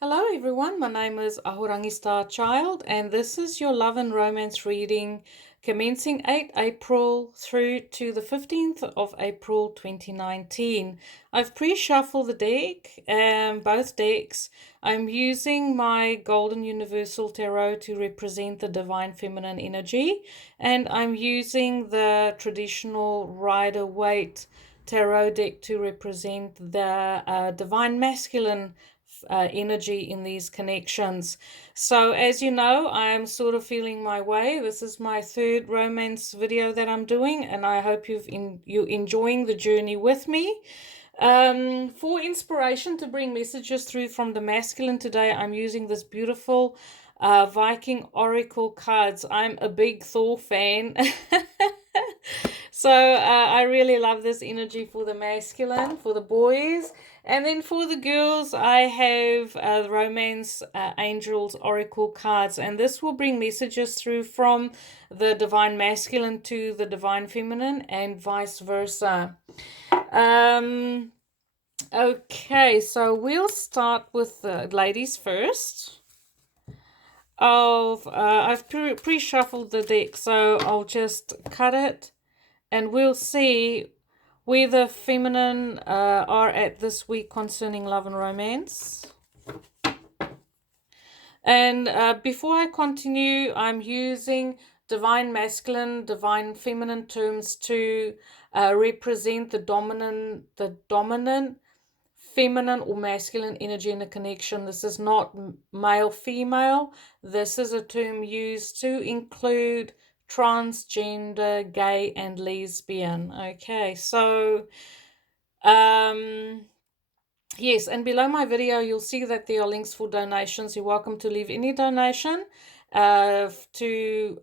Hello everyone, my name is Ahorangi Starchild and this is your love and romance reading commencing 8 April through to the 15th of April 2019. I've pre-shuffled the deck, both decks. I'm using my Golden Universal Tarot to represent the Divine Feminine energy, and I'm using the traditional Rider-Waite Tarot deck to represent the Divine Masculine energy in these connections. So as you know, I'm sort of feeling my way. This is my third romance video that I'm doing, and I hope you're enjoying the journey with me. For inspiration to bring messages through from the masculine today, I'm using this beautiful Viking Oracle cards. I'm a big Thor fan. So I really love this energy for the masculine, for the boys. And then for the girls, I have the Romance Angels Oracle cards. And this will bring messages through from the Divine Masculine to the Divine Feminine and vice versa. Okay, so we'll start with the ladies first. I've pre-shuffled the deck, so I'll just cut it and we'll see where the feminine are at this week concerning love and romance. And before I continue, I'm using divine masculine, divine feminine terms to represent the dominant feminine or masculine energy in a connection. This is not male female. This is a term used to include transgender, gay, and lesbian. Okay, so yes, and below my video you'll see that there are links for donations. You're welcome to leave any donation to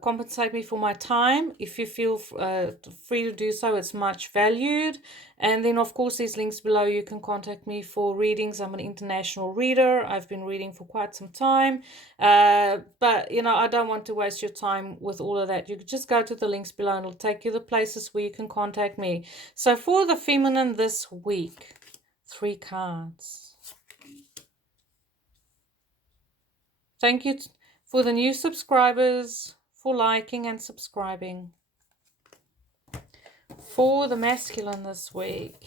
compensate me for my time. If you feel free to do so, it's much valued. And then of course there's links below. You can contact me for readings. I'm an international reader. I've been reading for quite some time, but you know, I don't want to waste your time with all of that. You could just go to the links below and it'll take you the places where you can contact me. So for the feminine this week, 3 cards. Thank you for the new subscribers, for liking and subscribing. For the masculine this week,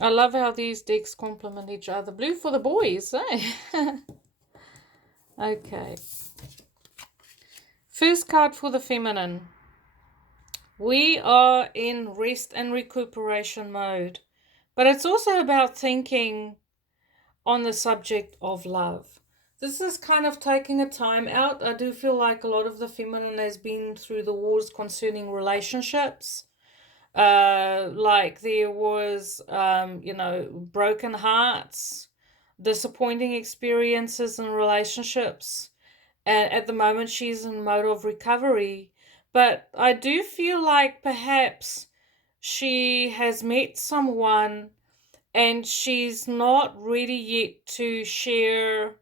I love how these decks complement each other. Blue for the boys, eh? Okay. First card for the feminine. We are in rest and recuperation mode, but it's also about thinking on the subject of love. This is kind of taking a time out. I do feel like a lot of the feminine has been through the wars concerning relationships. Like there was, broken hearts, disappointing experiences in relationships. And at the moment, she's in mode of recovery. But I do feel like perhaps she has met someone and she's not ready yet to share,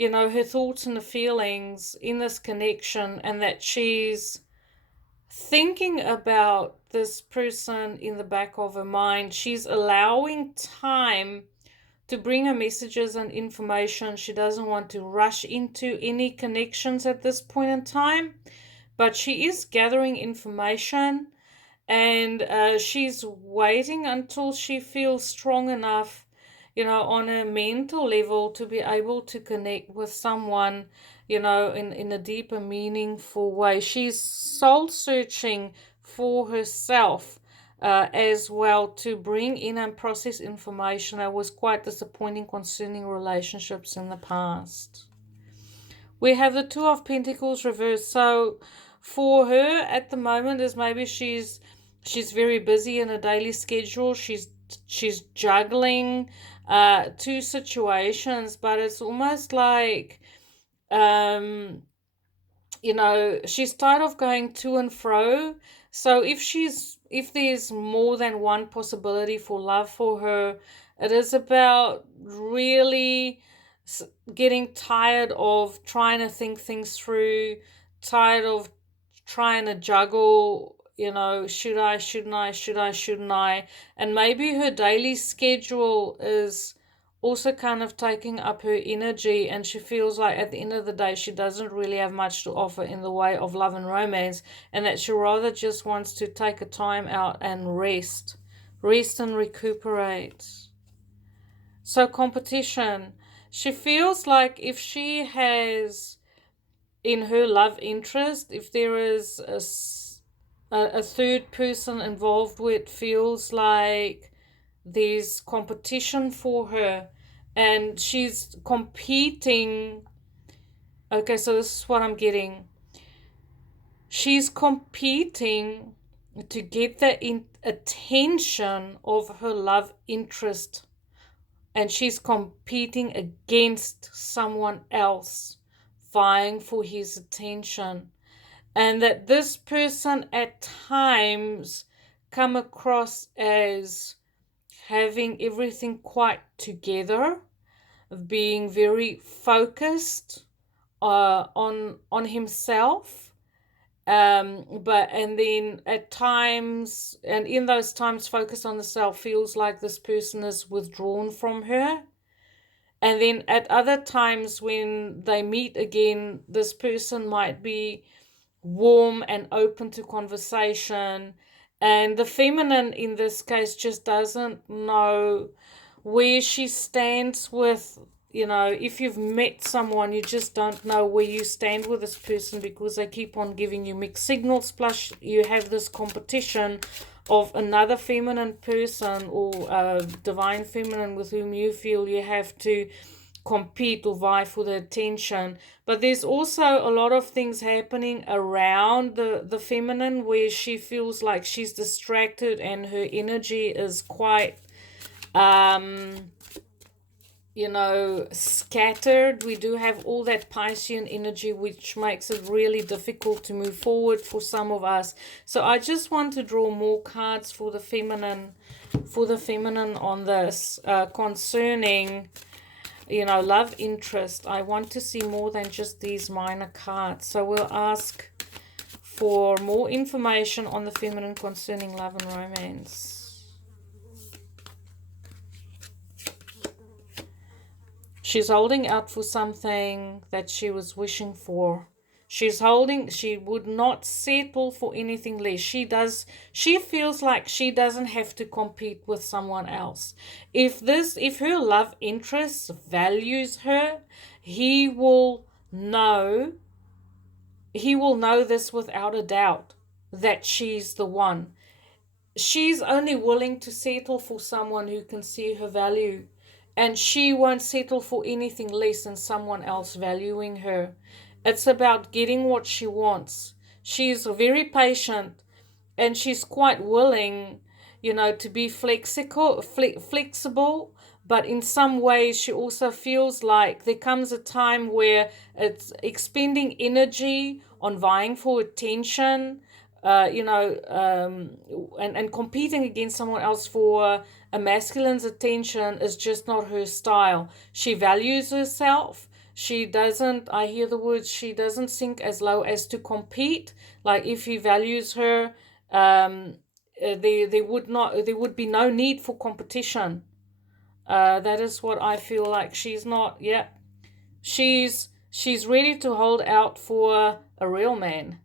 her thoughts and the feelings in this connection, and that she's thinking about this person in the back of her mind. She's allowing time to bring her messages and information. She doesn't want to rush into any connections at this point in time, but she is gathering information, and she's waiting until she feels strong enough, on a mental level to be able to connect with someone, in a deeper, meaningful way. She's soul searching for herself as well, to bring in and process information that was quite disappointing concerning relationships in the past. We have the Two of Pentacles reversed. So for her at the moment is maybe she's very busy in a daily schedule. She's juggling two situations, but it's almost like she's tired of going to and fro. So if there's more than one possibility for love for her, it is about really getting tired of trying to think things through, tired of trying to juggle, should I, shouldn't I, should I, shouldn't I? And maybe her daily schedule is also kind of taking up her energy, and she feels like at the end of the day she doesn't really have much to offer in the way of love and romance, and that she rather just wants to take a time out and rest and recuperate. So competition, she feels like if she has in her love interest, if there is a third person involved with, feels like there's competition for her and she's competing. Okay, so this is what I'm getting. She's competing to get the attention of her love interest, and she's competing against someone else, vying for his attention. And that this person at times come across as having everything quite together, being very focused on himself, and then at times, and in those times, focus on the self feels like this person is withdrawn from her. And then at other times when they meet again, this person might be warm and open to conversation, and the feminine in this case just doesn't know where she stands with, if you've met someone, you just don't know where you stand with this person because they keep on giving you mixed signals. Plus you have this competition of another feminine person, or divine feminine, with whom you feel you have to compete or vie for the attention. But there's also a lot of things happening around the feminine where she feels like she's distracted and her energy is quite scattered. We do have all that Piscean energy, which makes it really difficult to move forward for some of us. So I just want to draw more cards for the feminine on this, concerning love interest. I want to see more than just these minor cards. So we'll ask for more information on the feminine concerning love and romance. She's holding out for something that she was wishing for. She would not settle for anything less. She feels like she doesn't have to compete with someone else. If her love interest values her, he will know this without a doubt, that she's the one. She's only willing to settle for someone who can see her value, and she won't settle for anything less than someone else valuing her. It's about getting what she wants. She's very patient, and she's quite willing, to be flexible, but in some ways she also feels like there comes a time where it's expending energy on vying for attention, and competing against someone else for a masculine's attention is just not her style. She values herself. She doesn't, I hear the words, she doesn't sink as low as to compete. Like if he values her, there would be no need for competition. That is what I feel like. She's not, yeah. She's ready to hold out for a real man.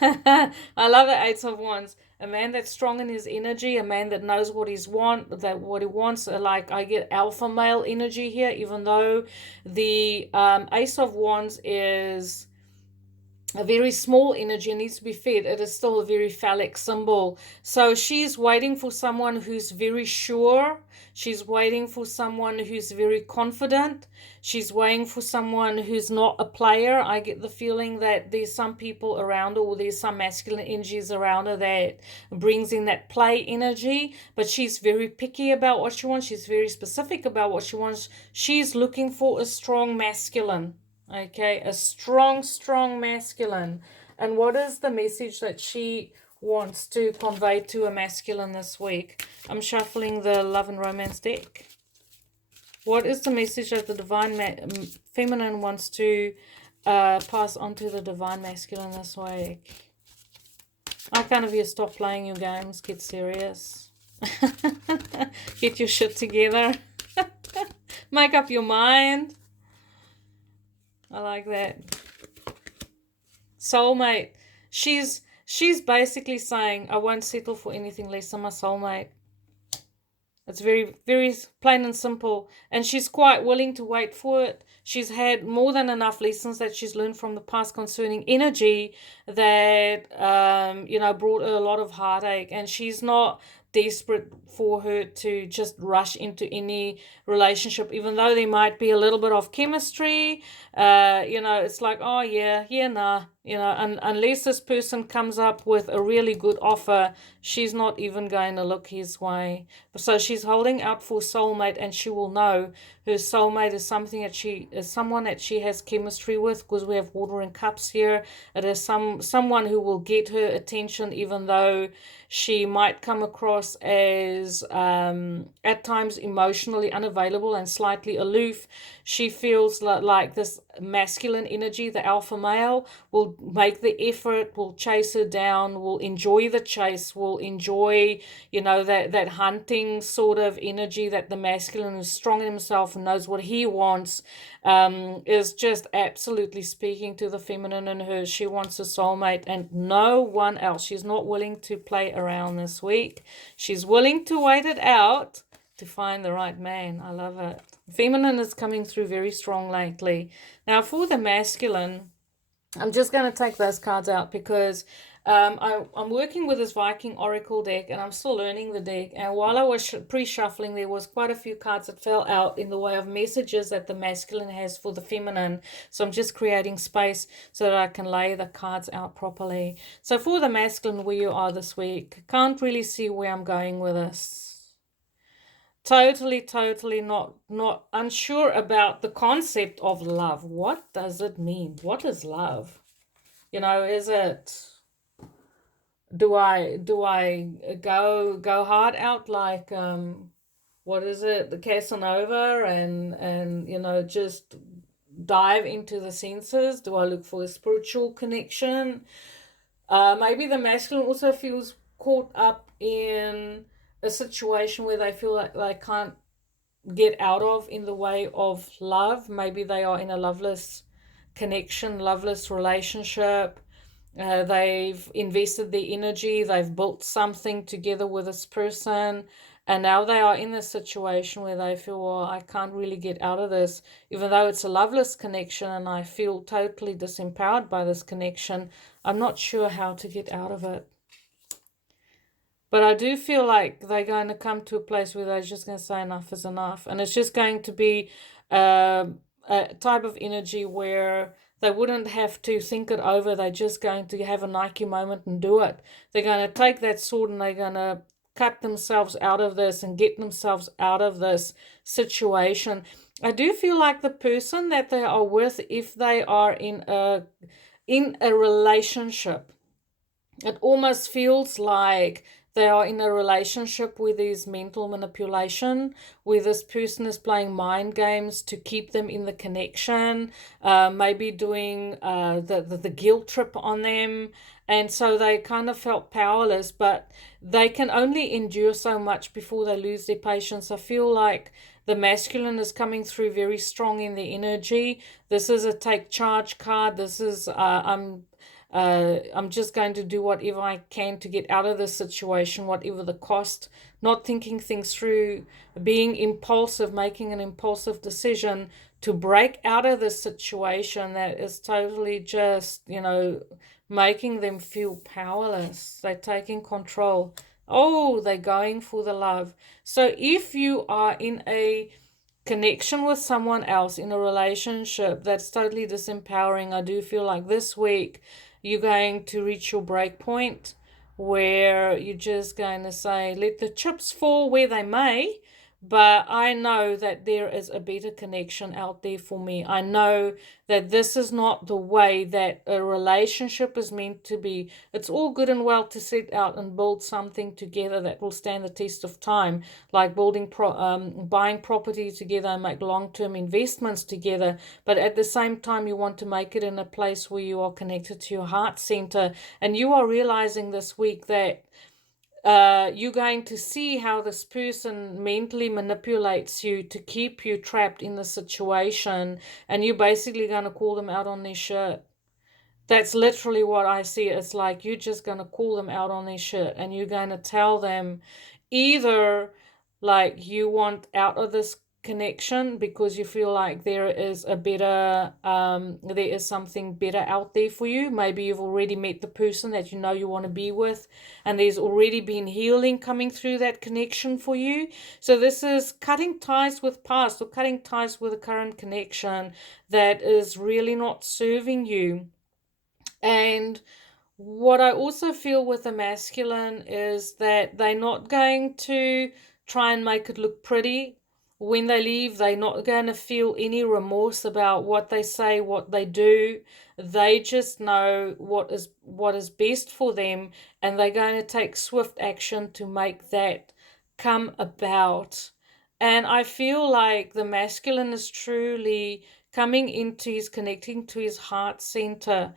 I love the Eight of Wands. A man that's strong in his energy, a man that knows what he wants. Like I get alpha male energy here, even though the Ace of Wands is a very small energy and needs to be fed. It is still a very phallic symbol. So she's waiting for someone who's very sure. She's waiting for someone who's very confident. She's waiting for someone who's not a player. I get the feeling that there's some people around her, or there's some masculine energies around her that brings in that play energy. But she's very picky about what she wants. She's very specific about what she wants. She's looking for a strong masculine. Okay, a strong masculine. And what is the message that she wants to convey to a masculine this week? I'm shuffling the love and romance deck. What is the message that the divine feminine wants to pass on to the divine masculine this week? I kind of you stop playing your games, get serious. Get your shit together. Make up your mind. I like that. Soulmate. She's basically saying, I won't settle for anything less than my soulmate. It's very, very plain and simple. And she's quite willing to wait for it. She's had more than enough lessons that she's learned from the past concerning energy that, brought her a lot of heartache. And she's not desperate for her to just rush into any relationship, even though there might be a little bit of chemistry. It's like, oh, yeah, nah. And unless this person comes up with a really good offer, she's not even going to look his way. So she's holding out for soulmate, and she will know her soulmate is someone that she has chemistry with, because we have water in cups here. It is someone who will get her attention, even though she might come across as at times emotionally unavailable and slightly aloof. She feels like this masculine energy, the alpha male, will make the effort, will chase her down, will enjoy the chase, will enjoy, that hunting sort of energy that the masculine is strong in himself and knows what he wants, is just absolutely speaking to the feminine in her. She wants a soulmate and no one else. She's not willing to play around this week. She's willing to wait it out to find the right man. I love it. Feminine is coming through very strong lately. Now, for the masculine, I'm just going to take those cards out because I'm working with this Viking Oracle deck and I'm still learning the deck. And while I was pre-shuffling, there was quite a few cards that fell out in the way of messages that the masculine has for the feminine. So I'm just creating space so that I can lay the cards out properly. So for the masculine, where you are this week, can't really see where I'm going with this. Totally not unsure about the concept of love. What does it mean? What is love? Is it, do I go hard out like what is it, the Casanova, and just dive into the senses? Do I look for a spiritual connection? Maybe the masculine also feels caught up in a situation where they feel like they can't get out of in the way of love. Maybe they are in a loveless connection, loveless relationship. They've invested their energy, they've built something together with this person, and now they are in a situation where they feel, well, I can't really get out of this, even though it's a loveless connection and I feel totally disempowered by this connection. I'm not sure how to get out of it. But I do feel like they're going to come to a place where they're just going to say enough is enough. And it's just going to be a type of energy where they wouldn't have to think it over. They're just going to have a Nike moment and do it. They're going to take that sword and they're going to cut themselves out of this and get themselves out of this situation. I do feel like the person that they are with, if they are in a relationship, it almost feels like they are in a relationship where there's mental manipulation, where this person is playing mind games to keep them in the connection, maybe doing the guilt trip on them. And so they kind of felt powerless, but they can only endure so much before they lose their patience. I feel like the masculine is coming through very strong in the energy. This is a take charge card. This is, I'm just going to do whatever I can to get out of this situation, whatever the cost, not thinking things through, being impulsive, making an impulsive decision to break out of this situation that is totally just, making them feel powerless. They're taking control. Oh, they're going for the love. So if you are in a connection with someone else, in a relationship that's totally disempowering, I do feel like this week you're going to reach your break point where you're just going to say, let the chips fall where they may, but I know that there is a better connection out there for me. I know that this is not the way that a relationship is meant to be. It's all good and well to set out and build something together that will stand the test of time, like buying property together and make long-term investments together. But at the same time, you want to make it in a place where you are connected to your heart center, and you are realizing this week that you're going to see how this person mentally manipulates you to keep you trapped in the situation, and you're basically going to call them out on their shit. That's literally what I see. It's like you're just going to call them out on their shit, and you're going to tell them either like you want out of this connection because you feel like there is a better there is something better out there for you. Maybe you've already met the person that you know you want to be with, and there's already been healing coming through that connection for you. So this is cutting ties with past, or cutting ties with a current connection that is really not serving you. And what I also feel with the masculine is that they're not going to try and make it look pretty. When they leave, they're not going to feel any remorse about what they say, what they do. They just know what is best for them, and they're going to take swift action to make that come about. And I feel like the masculine is truly coming into his connecting to his heart center,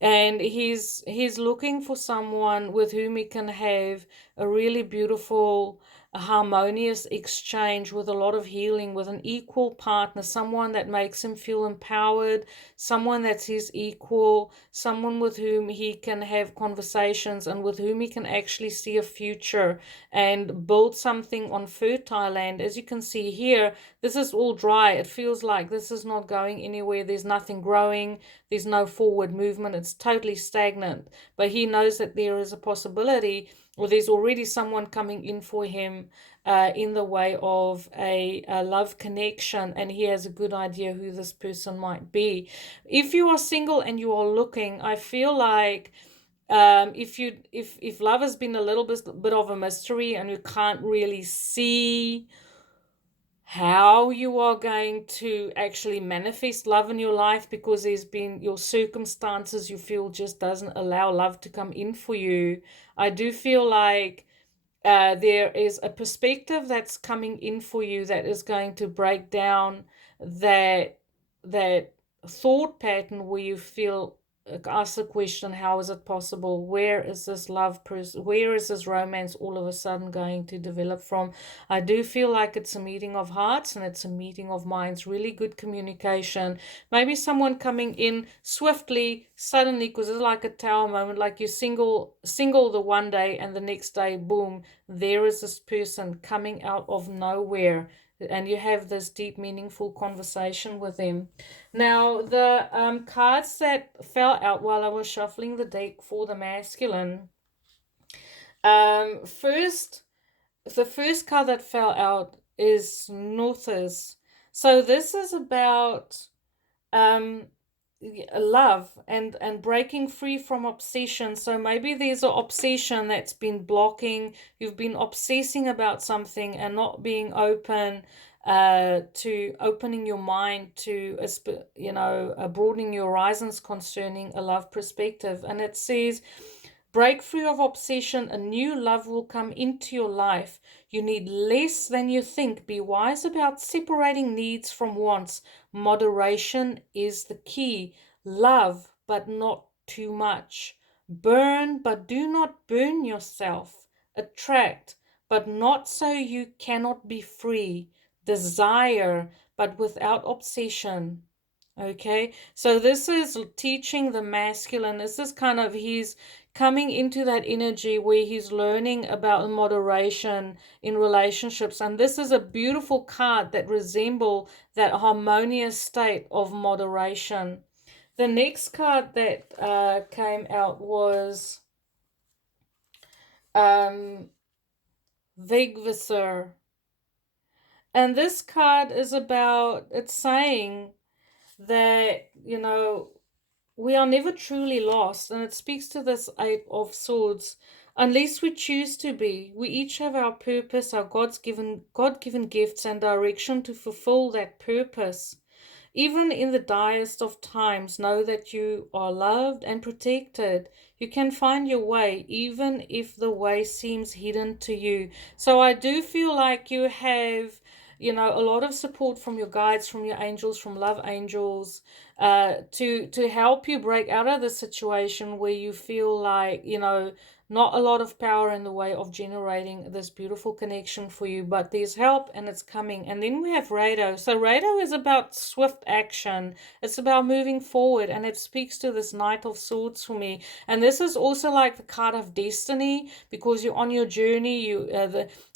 and he's looking for someone with whom he can have a really beautiful, a harmonious exchange with a lot of healing, with an equal partner, someone that makes him feel empowered, someone that's his equal, someone with whom he can have conversations and with whom he can actually see a future and build something on fertile land. As you can see here, this is all dry. It feels like this is not going anywhere. There's nothing growing. There's no forward movement. It's totally stagnant. But he knows that there is a possibility, or there's already someone coming in for him in the way of a love connection, and he has a good idea who this person might be. If you are single and you are looking, I feel like if love has been a little bit of a mystery and you can't really see how you are going to actually manifest love in your life because there's been your circumstances you feel just doesn't allow love to come in for you. I do feel like there is a perspective that's coming in for you that is going to break down that thought pattern where you feel ask the question, how is it possible? Where is this where is this romance all of a sudden going to develop from? I do feel like it's a meeting of hearts and it's a meeting of minds, really good communication. Maybe someone coming in swiftly, suddenly, because it's like a tower moment, like you single the one day and the next day, boom, there is this person coming out of nowhere, and you have this deep, meaningful conversation with them. Now, the cards that fell out while I was shuffling the deck for the masculine, first, the first card that fell out is Northers. So this is about um love and breaking free from obsession. So maybe there's an obsession that's been blocking, you've been obsessing about something and not being open to opening your mind to broadening your horizons concerning a love perspective. And it says, break free of obsession, a new love will come into your life. You need less than you think. Be wise about separating needs from wants. Moderation is the key. Love, but not too much. Burn, but do not burn yourself. Attract, but not so you cannot be free. Desire, but without obsession. Okay, so this is teaching the masculine. This is kind of, he's coming into that energy where he's learning about moderation in relationships. And this is a beautiful card that resemble that harmonious state of moderation. The next card that came out was Vegvisor. And this card is about, it's saying that, we are never truly lost. And it speaks to this Eight of Swords. unless we choose to be. We each have our purpose, our God given gifts and direction to fulfill that purpose. Even in the direst of times, know that you are loved and protected. You can find your way, even if the way seems hidden to you. So I do feel like you have, a lot of support from your guides, from your angels, from love angels, to help you break out of the situation where you feel like, not a lot of power in the way of generating this beautiful connection for you, but there's help and it's coming. And then we have Rado. So Rado is about swift action. It's about moving forward, and it speaks to this Knight of Swords for me. And this is also like the card of destiny, because you're on your journey.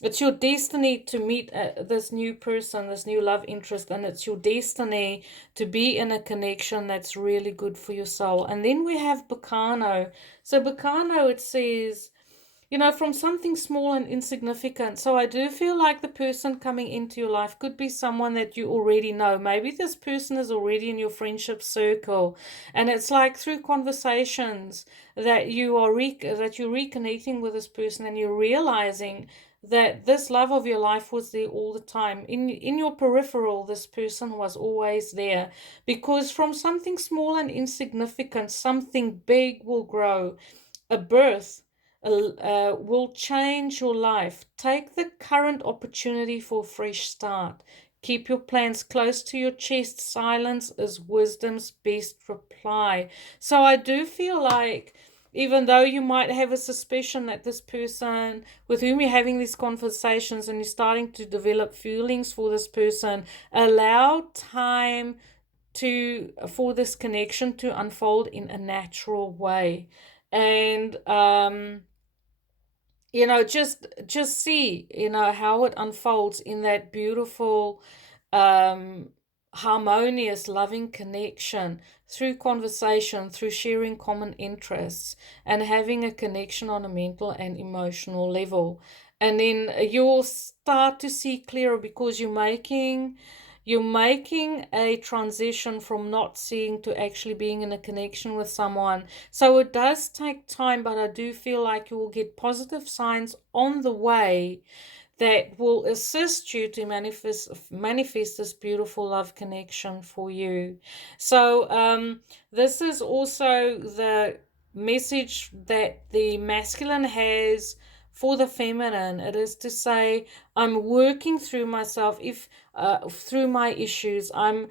It's your destiny to meet this new person, this new love interest, and it's your destiny to be in a connection that's really good for your soul. And then we have Bacano. So Bacano, it says, from something small and insignificant. So I do feel like the person coming into your life could be someone that you already know. Maybe this person is already in your friendship circle, and it's like through conversations that that you're reconnecting with this person, and you're realizing that this love of your life was there all the time. In your peripheral, this person was always there, because from something small and insignificant, something big will grow. A birth will change your life. Take the current opportunity for a fresh start. Keep your plans close to your chest. Silence is wisdom's best reply. So I do feel like, even though you might have a suspicion that this person with whom you're having these conversations and you're starting to develop feelings for this person, allow time for this connection to unfold in a natural way. And just see, how it unfolds in that beautiful, um harmonious, loving connection, through conversation, through sharing common interests, and having a connection on a mental and emotional level. And then you'll start to see clearer, because you're making a transition from not seeing to actually being in a connection with someone. So it does take time, but I do feel like you will get positive signs on the way that will assist you to manifest this beautiful love connection for you. So this is also the message that the masculine has for the feminine. It is to say, I'm working through myself, if through my issues. I'm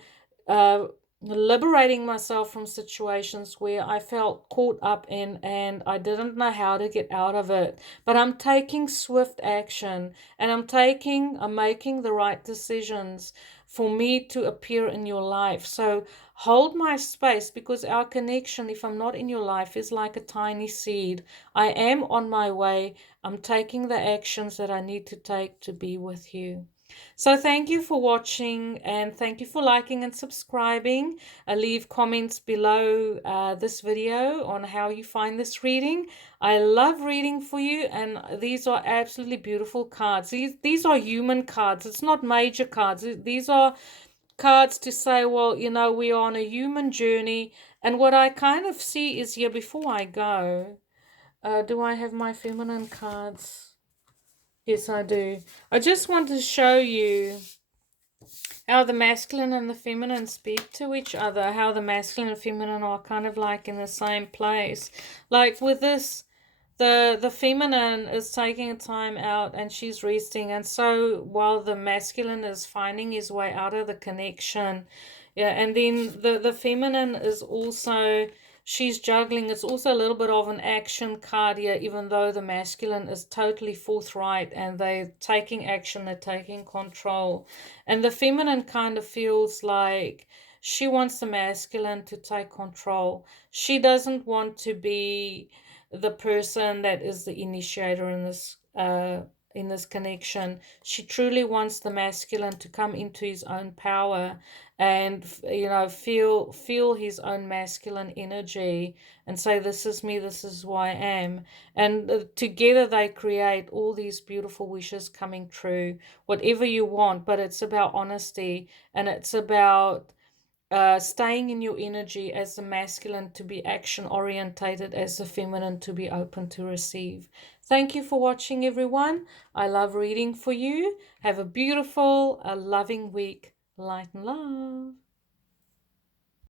uh, liberating myself from situations where I felt caught up in and I didn't know how to get out of it. But I'm taking swift action, and I'm making the right decisions for me to appear in your life. So hold my space, because our connection, if I'm not in your life, is like a tiny seed. I am on my way. I'm taking the actions that I need to take to be with you. So thank you for watching, and thank you for liking and subscribing. Leave comments below this video on how you find this reading. I love reading for you, and these are absolutely beautiful cards. These are human cards. It's not major cards. These are cards to say, well, we are on a human journey. And what I kind of see is here, before I go, do I have my feminine cards? Yes, I do. I just want to show you how the masculine and the feminine speak to each other, how the masculine and feminine are kind of like in the same place. Like with this, the feminine is taking a time out and she's resting, and so while the masculine is finding his way out of the connection. Yeah, and then the feminine is also, she's juggling. It's also a little bit of an action card here, even though the masculine is totally forthright and they're taking action, they're taking control. And the feminine kind of feels like she wants the masculine to take control. She doesn't want to be the person that is the initiator in this connection. She truly wants the masculine to come into his own power and feel his own masculine energy and say, this is me, this is who I am. And together they create all these beautiful wishes coming true, whatever you want. But it's about honesty, and it's about staying in your energy as the masculine to be action orientated, as the feminine to be open to receive. Thank you for watching, everyone. I love reading for you. Have a beautiful, a loving week. Light and love.